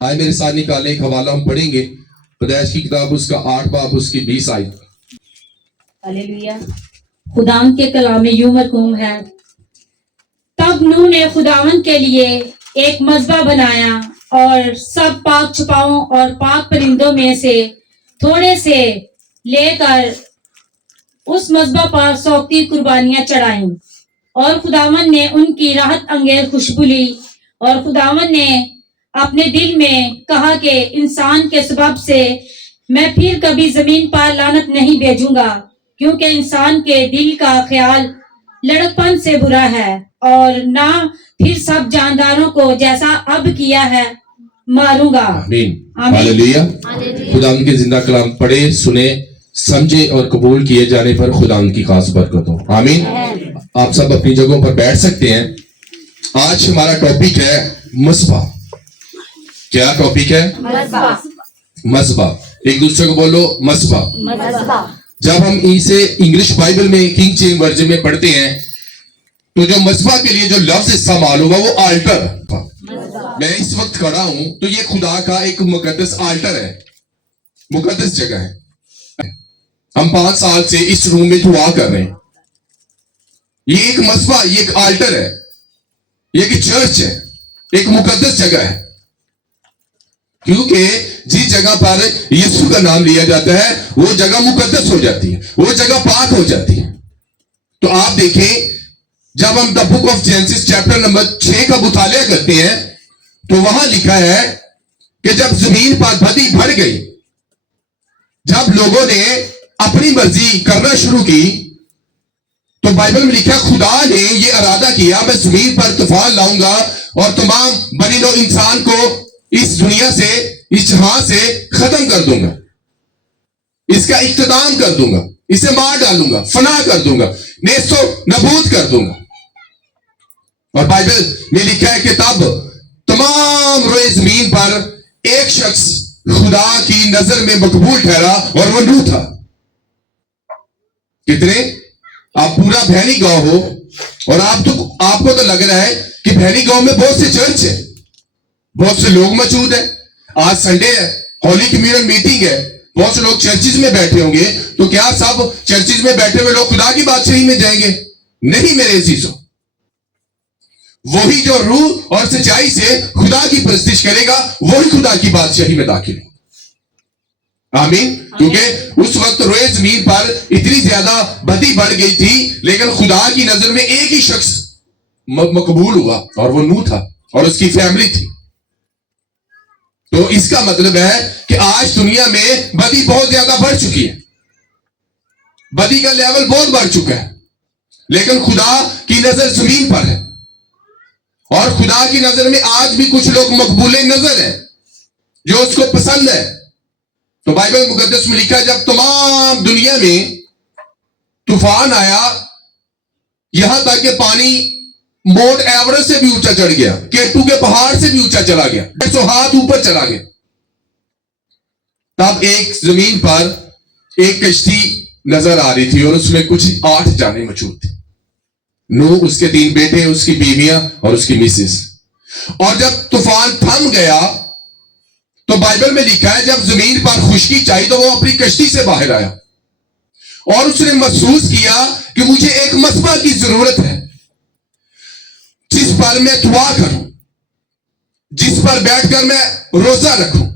آئے میرے ساتھ نکالیں، ایک حوالہ ہم پڑھیں گے، پیدائش کی کتاب اس کا 8 باب اس کی 20 آیت۔ ہلیلویا۔ خداوند کے کلام میں یوں مرقوم ہے، تب نوح نے خداوند کے لیے ایک مذبح بنایا اور سب پاک چھپاؤں اور پاک پرندوں میں سے تھوڑے سے لے کر اس مذبح پر سوگتی قربانیاں چڑھائیں، اور خداوند نے ان کی راحت انگیز خوشبو لی، اور خداوند نے اپنے دل میں کہا کہ انسان کے سبب سے میں پھر کبھی زمین پر لعنت نہیں بھیجوں گا، کیونکہ انسان کے دل کا خیال لڑکپن سے برا ہے، اور نہ پھر سب جانداروں کو جیسا اب کیا ہے ماروں گا۔ آمین۔ آمین۔ ہاللیلویا۔ خدا ان کے زندہ کلام پڑھے، سنے، سمجھے اور قبول کیے جانے پر خدا ان کی خاص برکت ہو۔ آمین۔ آپ سب اپنی جگہوں پر بیٹھ سکتے ہیں۔ آج ہمارا ٹاپک ہے مذبح۔ کیا ٹاپک ہے؟ مذبح۔ ایک دوسرے کو بولو مذبح۔ جب ہم اسے انگلش بائبل میں کنگ جیمز ورژن میں پڑھتے ہیں تو جو مذبح کے لیے جو لفظ استعمال ہوگا وہ آلٹر۔ میں اس وقت کھڑا ہوں تو یہ خدا کا ایک مقدس آلٹر ہے، مقدس جگہ ہے۔ ہم 5 سال سے اس روم میں دعا کر رہے ہیں۔ یہ ایک مذبح، یہ ایک آلٹر ہے، یہ ایک چرچ ہے، ایک مقدس جگہ ہے، کیونکہ جس جگہ پر یسوع کا نام لیا جاتا ہے وہ جگہ مقدس ہو جاتی ہے، وہ جگہ پاک ہو جاتی ہے۔ تو آپ دیکھیں، جب ہم the book of Genesis chapter number 6 کا مطالعہ کرتے ہیں تو وہاں لکھا ہے کہ جب زمین پر بدی بڑھ گئی، جب لوگوں نے اپنی مرضی کرنا شروع کی، تو بائبل میں لکھا خدا نے یہ ارادہ کیا میں زمین پر طوفان لاؤں گا اور تمام بنی نوع انسان کو اس دنیا سے، اس جہاں سے ختم کر دوں گا، اس کا اختتام کر دوں گا، اسے مار ڈالوں گا، فنا کر دوں گا، نیست و نابود کر دوں گا۔ اور بائبل میں لکھا ہے کہ تب تمام روئے زمین پر ایک شخص خدا کی نظر میں مقبول ٹھہرا اور وہ نوح تھا۔ کتنے؟ آپ پورا بھینی گاؤں ہو اور آپ کو تو لگ رہا ہے کہ بھینی گاؤں میں بہت سے چرچ ہے، بہت سے لوگ موجود ہیں، آج سنڈے ہے، ہولی کمیونن میٹنگ ہے، بہت سے لوگ چرچز میں بیٹھے ہوں گے، تو کیا سب چرچز میں بیٹھے ہوئے لوگ خدا کی بادشاہی میں جائیں گے؟ نہیں میرے عزیزوں، وہی جو روح اور سچائی سے خدا کی پرستش کرے گا وہی خدا کی بادشاہی میں داخل ہو۔ آمین۔ کیونکہ اس وقت روئے زمین پر اتنی زیادہ بدی بڑھ گئی تھی، لیکن خدا کی نظر میں ایک ہی شخص مقبول ہوا اور وہ نوح تھا اور اس کی فیملی تھی۔ تو اس کا مطلب ہے کہ آج دنیا میں بدی بہت زیادہ بڑھ چکی ہے، بدی کا لیول بہت بڑھ چکا ہے، لیکن خدا کی نظر زمین پر ہے، اور خدا کی نظر میں آج بھی کچھ لوگ مقبول نظر ہیں جو اس کو پسند ہے۔ تو بائبل مقدس میں لکھا جب تمام دنیا میں طوفان آیا، یہاں تک کہ پانی مونٹ ایورسٹ سے بھی اونچا چڑھ گیا، کیٹو کے پہاڑ سے بھی اونچا چلا گیا، 100 ہاتھ اوپر چلا گیا، تب ایک زمین پر ایک کشتی نظر آ رہی تھی اور اس میں کچھ 8 جانیں موجود تھی، نوح، اس کے 3 بیٹے، اس کی بیویاں اور اس کی مسز۔ اور جب طوفان تھم گیا تو بائبل میں لکھا ہے جب زمین پر خشکی چاہی تو وہ اپنی کشتی سے باہر آیا اور اس نے محسوس کیا کہ مجھے ایک مذبح کی ضرورت ہے جس پر میں دعا کروں، جس پر بیٹھ کر میں روزہ رکھوں۔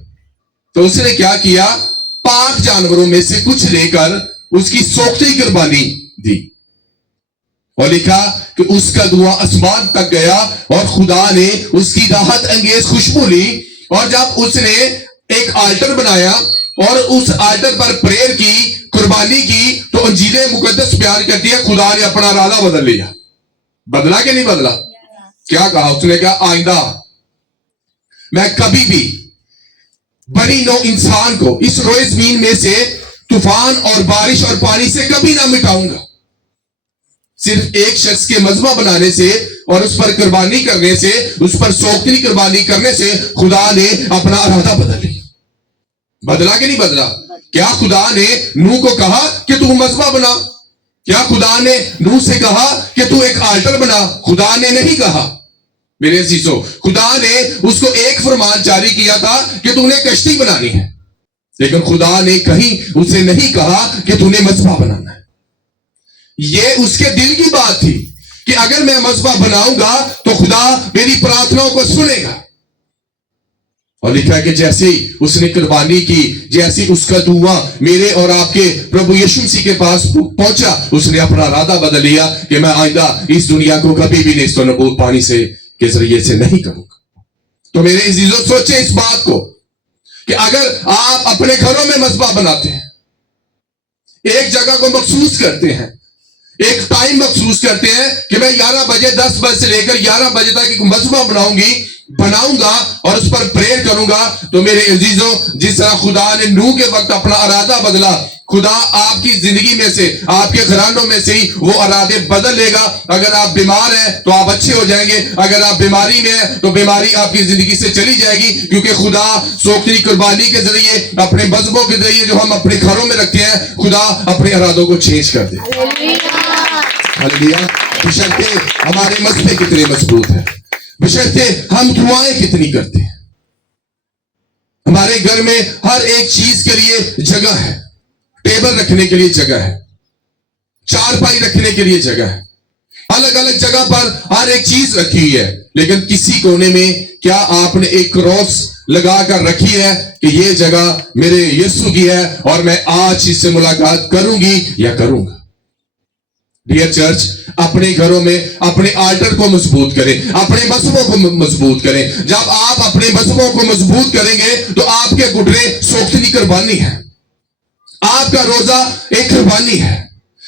تو اس نے کیا کیا؟ پاک جانوروں میں سے کچھ لے کر اس کی سوگتی قربانی دی، اور لکھا کہ اس کا دعا آسمان تک گیا اور خدا نے اس کی راحت انگیز خوشبو لی، اور جب اس نے ایک آلٹر بنایا اور اس آلٹر پر پریئر کی، قربانی کی، تو انجیل مقدس بیان کرتی ہے خدا نے اپنا ارادہ بدل لیا۔ بدلا کہ نہیں بدلا؟ کیا کہا اس نے؟ کہا آئندہ میں کبھی بھی بنی نوع انسان کو اس روئے زمین میں سے طوفان اور بارش اور پانی سے کبھی نہ مٹاؤں گا۔ صرف ایک شخص کے مذبح بنانے سے اور اس پر قربانی کرنے سے، اس پر سوگتی قربانی کرنے سے خدا نے اپنا ارادہ بدل لیا۔ بدلا کہ نہیں بدلا؟ کیا خدا نے نوح کو کہا کہ تو مذبح بنا؟ کیا خدا نے نوح سے کہا کہ تو ایک آلٹر بنا؟ خدا نے نہیں کہا۔ میرے عزیزوں خدا نے اس کو ایک فرمان جاری کیا تھا کہ تو نے کشتی بنانی ہے، لیکن خدا نے کہیں اسے نہیں کہا کہ تو نے مذبح بنانا ہے۔ یہ اس کے دل کی بات تھی کہ اگر میں مذبح بناؤں گا تو خدا میری پرارتھناؤں کو سنے گا۔ اور لکھا ہے کہ جیسے ہی اس نے قربانی کی، جیسے اس کا دعا میرے اور آپ کے پربھو یسوع مسیح کے پاس پہنچا، اس نے اپنا ارادہ بدل لیا کہ میں آئندہ اس دنیا کو کبھی بھی نیست و نبود پانی سے کے ذریعے سے نہیں کروں گا۔ تو میرے عزیزوں سوچیں اس بات کو کہ اگر آپ اپنے گھروں میں مذبح بناتے ہیں، ایک جگہ کو مخصوص کرتے ہیں، ایک ٹائم مخصوص کرتے ہیں کہ میں 11 بجے 10 بجے سے لے کر 11 بجے تک ایک مذبح بناؤں گا اور اس پر پریئر کروں گا، تو میرے عزیزوں جس طرح خدا نے نوح کے وقت اپنا ارادہ بدلا، خدا آپ کی زندگی میں سے، آپ کے گھرانوں میں سے ہی وہ ارادے بدل لے گا۔ اگر آپ بیمار ہیں تو آپ اچھے ہو جائیں گے، اگر آپ بیماری میں ہیں تو بیماری آپ کی زندگی سے چلی جائے گی، کیونکہ خدا سوکھتی قربانی کے ذریعے، اپنے مذبحوں کے ذریعے جو ہم اپنے گھروں میں رکھتے ہیں، خدا اپنے ارادوں کو چینج کر دے۔ ہاللیلویا۔ بشرطے ہمارے مذبح کتنے مضبوط ہیں، بشرطے ہم دعائیں کتنی کرتے ہیں۔ ہمارے گھر میں ہر ایک چیز کے لیے جگہ ہے، ٹیبل رکھنے کے لیے جگہ ہے، چارپائی رکھنے کے لیے جگہ ہے، الگ الگ جگہ پر ہر ایک چیز رکھی ہوئی ہے، لیکن کسی کونے میں کیا آپ نے ایک کراس لگا کر رکھی ہے کہ یہ جگہ میرے یسوع کی ہے اور میں آج اس سے ملاقات کروں گی یا کروں گا؟ ڈیئر چرچ، اپنے گھروں میں اپنے آلٹر کو مضبوط کریں، اپنے مذہبوں کو مضبوط کریں۔ جب آپ اپنے مذہبوں کو مضبوط کریں گے تو آپ کے گھٹنے سوختنی قربانی ہے، آپ کا روزہ ایک قربانی ہے۔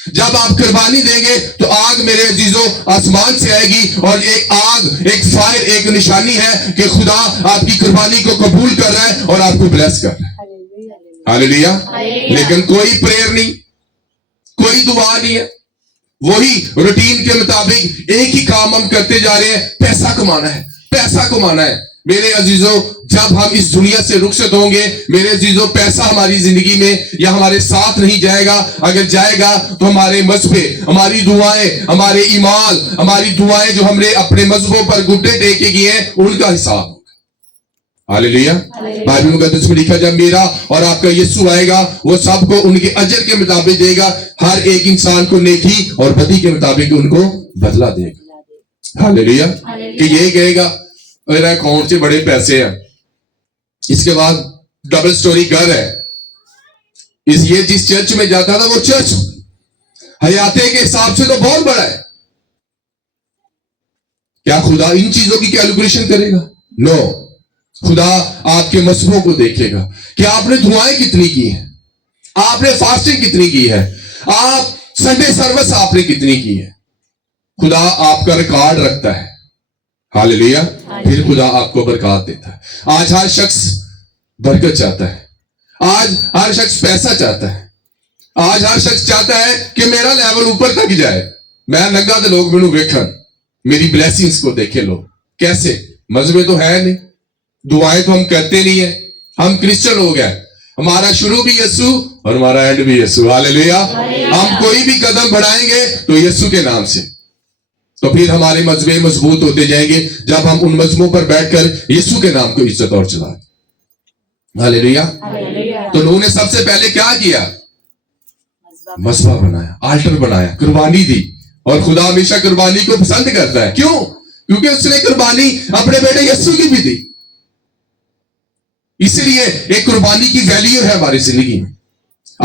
جب آپ قربانی دیں گے تو آگ میرے عزیزوں آسمان سے آئے گی، اور ایک آگ، ایک فائر، ایک نشانی ہے کہ خدا آپ کی قربانی کو قبول کر رہا ہے اور آپ کو بلیس کر رہا ہے۔ ہاللیلویا۔ لیکن کوئی پریئر نہیں، کوئی دعا نہیں ہے، وہی روٹین کے مطابق ایک ہی کام ہم کرتے جا رہے ہیں، پیسہ کمانا ہے، پیسہ کمانا ہے۔ میرے عزیزوں جب ہم اس دنیا سے رخصت ہوں گے، میرے عزیزوں پیسہ ہماری زندگی میں یا ہمارے ساتھ نہیں جائے گا۔ اگر جائے گا تو ہمارے مذہبے، ہماری دعائیں، ہمارے ایمان، ہماری دعائیں جو ہم نے اپنے مذہبوں پر گھٹنے ٹیکے کیے ہیں، ان کا حساب ہوگا۔ ہاللیلویا۔ بائبل مقدس میں لکھا جب میرا اور آپ کا یسوع آئے گا، وہ سب کو ان کے اجر کے مطابق دے گا، ہر ایک انسان کو نیکی اور بدی کے مطابق ان کو بدلہ دے گا۔ ہاللیلویا۔ کہ یہ کہے گا میرا اکاؤنٹ سے بڑے پیسے ہیں، اس کے بعد ڈبل سٹوری گھر ہے، یہ جس چرچ میں جاتا تھا وہ چرچ حیاتے کے حساب سے تو بہت بڑا ہے، کیا خدا ان چیزوں کی کیلکولیشن کرے گا؟ نو، خدا آپ کے مذہبوں کو دیکھے گا کہ آپ نے دعائیں کتنی کی ہیں، آپ نے فاسٹنگ کتنی کی ہے، آپ سنڈے سروس آپ نے کتنی کی ہے۔ خدا آپ کا ریکارڈ رکھتا ہے۔ ہاللیلویا۔ پھر خدا آپ کو برکات دیتا ہے۔ آج ہر شخص برکت چاہتا ہے، آج ہر شخص پیسہ چاہتا ہے، آج ہر شخص چاہتا ہے کہ میرا لیول اوپر تک جائے، میں ننگا تو لوگ مینوں ویکھن، میری بلیسنگز کو دیکھے لوگ۔ کیسے؟ مذہب تو ہے نہیں، دعائیں تو ہم کرتے نہیں ہیں، ہم کرسچن ہو گئے، ہمارا شروع بھی یسوع اور ہمارا اینڈ بھی یسوع۔ ہاللیلویا۔ ہم کوئی بھی قدم بڑھائیں گے تو یسوع کے نام سے، تو پھر ہمارے مذہبیں مضبوط ہوتے جائیں گے جب ہم ان مذہبوں پر بیٹھ کر یسوع کے نام کو عزت اور چلائیں۔ ہاللیلویا۔ تو نوح نے سب سے پہلے کیا کیا؟ مذبح بنایا، آلٹر بنایا، قربانی دی، اور خدا ہمیشہ قربانی کو پسند کرتا ہے۔ کیوں؟ کیونکہ اس نے قربانی اپنے بیٹے یسوع کی بھی دی، اسی لیے ایک قربانی کی ویلیو ہے ہماری زندگی میں۔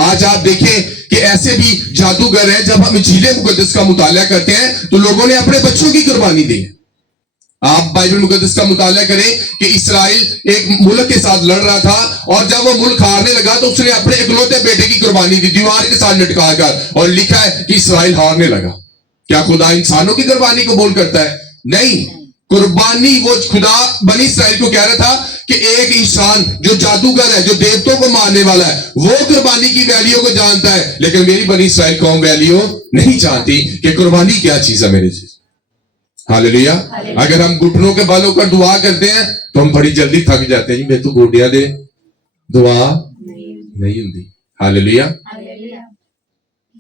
آج آپ دیکھیں کہ ایسے بھی جادوگر ہیں، جب ہم انجیل مقدس کا مطالعہ کرتے ہیں تو لوگوں نے اپنے بچوں کی قربانی دی ہے۔ آپ بائبل مقدس کا مطالعہ کریں کہ اسرائیل ایک ملک کے ساتھ لڑ رہا تھا، اور جب وہ ملک ہارنے لگا تو اس نے اپنے اکلوتے بیٹے کی قربانی دی، دیوار کے ساتھ لٹکا کر، اور لکھا ہے کہ اسرائیل ہارنے لگا۔ کیا خدا انسانوں کی قربانی قبول کرتا ہے؟ نہیں۔ قربانی وہ خدا بنی اسرائیل کو کہہ رہا تھا کہ ایک انسان جو جادوگر ہے، جو دیوتوں کو ماننے والا ہے، وہ قربانی کی ویلیو کو جانتا ہے، لیکن میری بنی اسرائیل قوم ویلیو نہیں جانتی کہ قربانی کیا چیز ہے میرے چیز۔ ہاللیلویا۔ اگر ہم گھٹنوں کے بالوں پر دعا کرتے ہیں تو ہم بڑی جلدی تھک جاتے ہیں، میں تو گوڈیا دے دعا نہیں ہوندی۔ ہاللیلویا۔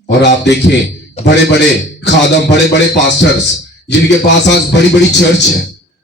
اور آپ دیکھیں بڑے بڑے خادم، بڑے بڑے پاسٹرز جن کے پاس آج بڑی بڑی چرچ ہے،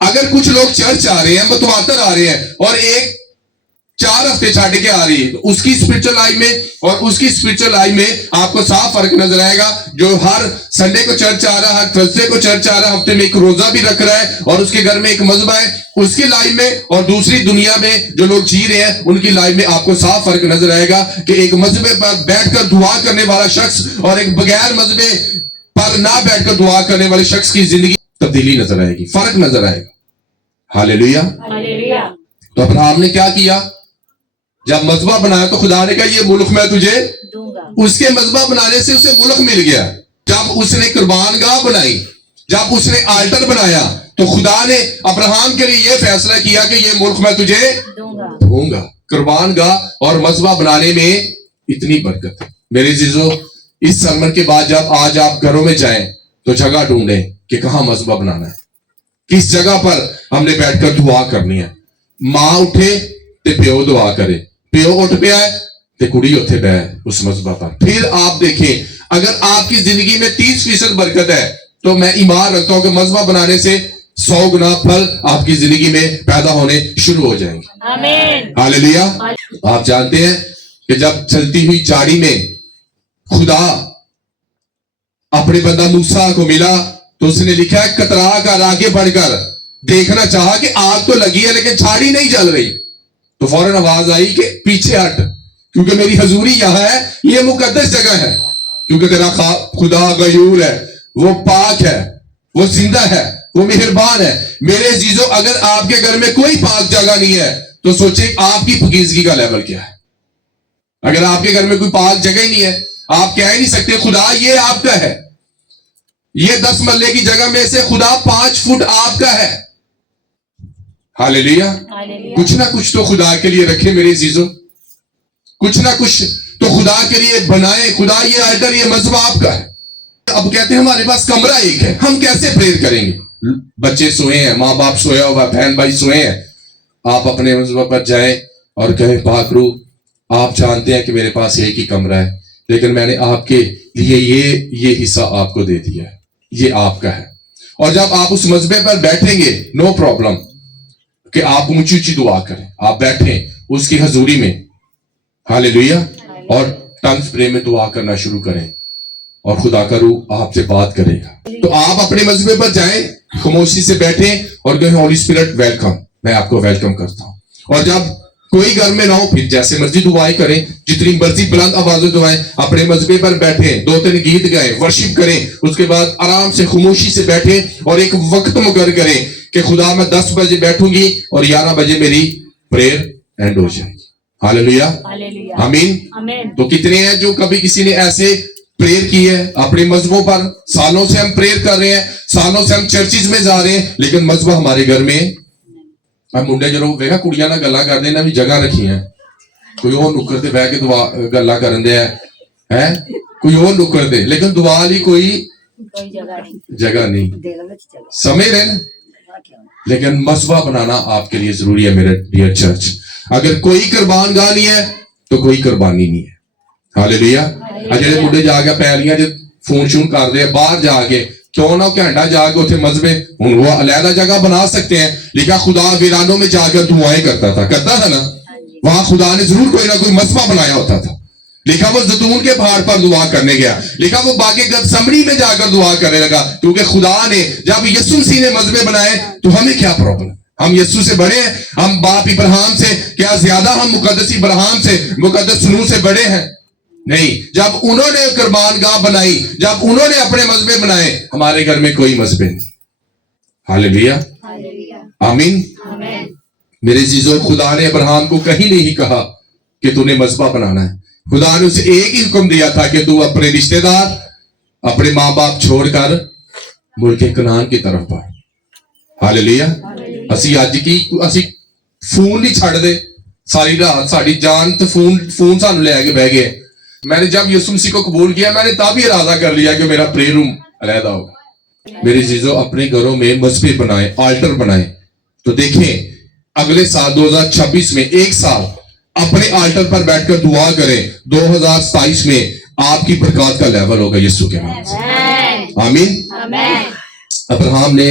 اگر کچھ لوگ چرچ آ رہے ہیں متواتر آ رہے ہیں اور ایک 4 ہفتے چھاڑ کے آ رہی ہے تو اس کی اسپرچل لائف میں اور اس کی اسپرچل لائف میں آپ کو صاف فرق نظر آئے گا. جو ہر سنڈے کو چرچ آ رہا ہے, ہر تھرسڈے کو چرچ آ رہا ہے, ہفتے میں ایک روزہ بھی رکھ رہا ہے اور اس کے گھر میں ایک مذہب ہے, اس کی لائف میں اور دوسری دنیا میں جو لوگ جی رہے ہیں ان کی لائف میں آپ کو صاف فرق نظر آئے گا کہ ایک مذہب پر بیٹھ کر دعا کرنے والا شخص اور ایک بغیر مذہب پر نہ بیٹھ کر دعا کرنے والے شخص کی زندگی تبدیلی نظر آئے گی, فرق نظر آئے گا. ہاللیلویا. تو ابراہیم نے کیا کیا؟ جب مذبح بنایا تو خدا نے کہا یہ ملک میں تجھے دوں گا. اس کے مذبح بنانے سے اسے ملک مل گیا. جب اس نے قربان گاہ بنائی, جب اس نے آلٹر بنایا تو خدا نے ابراہیم کے لیے یہ فیصلہ کیا کہ یہ ملک میں تجھے دوں گا. قربان گاہ اور مذبح بنانے میں اتنی برکت ہے. میرے عزیزو, اس سرمن کے بعد جب آج آپ گھروں میں جائیں تو جگہ ڈھونڈیں کہ کہاں مذبح بنانا ہے, کس جگہ پر ہم نے بیٹھ کر دعا کرنی ہے. ماں اٹھے تے پیو دعا کرے, پیو اٹھ پیا ہے تے کڑی اٹھے پیا ہے اس مذبح پر. پھر آپ دیکھیں اگر آپ کی زندگی میں 30% برکت ہے تو میں ایمان رکھتا ہوں کہ مذبح بنانے سے 100 گنا پھل آپ کی زندگی میں پیدا ہونے شروع ہو جائیں گے. آمین. ہاللیلویا. آپ جانتے ہیں کہ جب چلتی ہوئی چاڑی میں خدا اپنے بندہ موسیٰ کو ملا تو اس نے لکھا ہے کترا کر آگے بڑھ کر دیکھنا چاہا کہ آگ تو لگی ہے لیکن چھاڑی نہیں جل رہی. تو فوراً آواز آئی کہ پیچھے ہٹ, کیونکہ میری حضوری یہاں ہے, یہ مقدس جگہ ہے, کیونکہ تیرا خدا غیور ہے, وہ پاک ہے, وہ زندہ ہے, وہ مہربان ہے. میرے عزیزو, اگر آپ کے گھر میں کوئی پاک جگہ نہیں ہے تو سوچیں آپ کی پاکیزگی کا لیول کیا ہے. اگر آپ کے گھر میں کوئی پاک جگہ ہی نہیں ہے, آپ کہہ ہی نہیں سکتے خدا یہ آپ کا ہے. یہ 10 مرلے کی جگہ میں سے خدا 5 فٹ آپ کا ہے. ہاللیلویا. کچھ نہ کچھ تو خدا کے لیے رکھے میرے عزیزو, کچھ نہ کچھ تو خدا کے لیے بنائے. خدا یہ آلٹر, یہ مذبح آپ کا ہے. اب کہتے ہیں ہمارے پاس کمرہ ایک ہے, ہم کیسے پریئر کریں گے؟ بچے سوئے ہیں, ماں باپ سویا ہوا, بہن بھائی سوئے ہیں, آپ اپنے مذبح پر جائیں اور کہیں پاک روح آپ جانتے ہیں کہ میرے پاس ایک ہی کمرہ ہے لیکن میں نے آپ کے لیے یہ حصہ آپ کو دے دیا ہے, یہ آپ کا ہے. اور جب آپ اس مذبح پر بیٹھیں گے نو پرابلم کہ آپ اونچی اونچی دعا کریں, آپ بیٹھیں اس کی حضوری میں, ہاللیلویا, اور ٹنگز پرے میں دعا کرنا شروع کریں اور خدا کا روح آپ سے بات کرے گا. تو آپ اپنے مذبح پر جائیں, خاموشی سے بیٹھیں اور کہیں ہولی اسپرٹ ویلکم, میں آپ کو ویلکم کرتا ہوں. اور جب کوئی گھر میں نہ ہو پھر جیسے مرضی دعائیں کریں, جتنی مرضی بلند آوازیں دعائیں, اپنے مذبح پر بیٹھیں, 2-3 گیت گائیں, ورشپ کریں, اس کے بعد آرام سے خاموشی سے بیٹھیں اور ایک وقت مقرر کریں کہ خدا میں 10 بجے بیٹھوں گی اور 11 بجے میری پریئر اینڈ ہو جائے گی. ہاللیلویا. آمین. تو کتنے ہیں جو کبھی کسی نے ایسے پریئر کی ہے اپنے مذہبوں پر؟ سالوں سے ہم پریئر کر رہے ہیں, سالوں سے ہم چرچز میں جا رہے ہیں لیکن مذہب ہمارے گھر میں. منڈے جو ویکھا کڑیاں نال گلاں کردے نے بھی جگہ رکھی ہیں, کوئی اور نکر تے بیٹھ کے دعا گلاں کرن دے ہیں, کوئی اور نکر تے, لیکن دعا لی کوئی جگہ نہیں. سمجھ رہے ہیں؟ لیکن مذبح بنانا آپ کے لیے ضروری ہے میرے ڈیئر چرچ. اگر کوئی قربان گاہ نہیں ہے تو کوئی قربانی نہیں ہے. ہاللیلویا. جڑے منڈے جا کے پیلیاں جو فون شون کر رہے ہیں باہر جا کے, کیوں نہ گھنٹہ جا کے اتنے مذہب ہوں وہ علیحدہ جگہ بنا سکتے ہیں, لیکن خدا ویرانوں میں جا کر دعائیں کرتا تھا نا, وہاں خدا نے ضرور کوئی نہ کوئی مذبح بنایا ہوتا تھا. لکھا وہ زیتون کے پہاڑ پر دعا کرنے گیا, لکھا وہ باغ گتسمنی میں جا کر دعا کرنے لگا, کیونکہ خدا نے جب یسوع مسیح نے مذبح بنائے تو ہمیں کیا پرابلم؟ ہم یسوع سے بڑے ہیں, ہم باپ ابراہیم سے کیا زیادہ ہم مقدس ابراہیم سے مقدس نوح سے بڑے ہیں؟ نہیں. جب انہوں نے قربان گاہ بنائی, جب انہوں نے اپنے مذبح بنائے, ہمارے گھر میں کوئی مذبح نہیں. ہاللیلویا. آمین. میرے عزیزو, خدا نے ابراہیم کو کہیں نہیں کہا کہ تو نے مذبح بنانا ہے. خدا نے اسے ایک ہی حکم دیا تھا کہ تو اپنے رشتہ دار, اپنے ماں باپ چھوڑ کر ملک کنعان کی طرف بڑھ. ہاللیلویا. اسی اج کی اسی فون نہیں چھڑ دے, ساری رات ساری جان تو فون سانو لے کے بہ گئے. میں نے جب یسوع مسیح کو قبول کیا میں نے تب ہی ارادہ کر لیا کہ میرا پریئر روم علیحدہ ہوگا. میرے عزیزو, اپنے گھروں میں مذبح بنائیں, آلٹر بنائیں. تو دیکھیں اگلے سال 2026 میں ایک سال اپنے آلٹر پر بیٹھ کر دعا کریں. 2027 میں آپ کی برکات کا لیول ہوگا یسوع کے نام سے. آمین. ابراہیم نے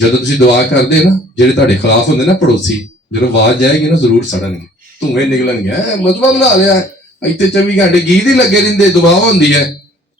ਜਦੋਂ ਤੁਸੀਂ ਦੁਆ ਕਰਦੇ ਨਾ ਜਿਹੜੇ ਤੁਹਾਡੇ ਖਿਲਾਫ ਹੁੰਦੇ ਨਾ ਪੜੋਸੀ ਜਦੋਂ ਆਵਾਜ਼ ਜਾਏਗੀ ਨਾ ਜ਼ਰੂਰ ਸੜਨਗੇ ਧੂਏ ਨਿਕਲਣਗੇ ਮਤਲਬ ਬਣਾ ਲਿਆ ਇੱਥੇ 24 ਘੰਟੇ ਗੀਤ ਹੀ ਲੱਗੇ ਰਹਿੰਦੇ ਦੁਆ ਹੁੰਦੀ ਹੈ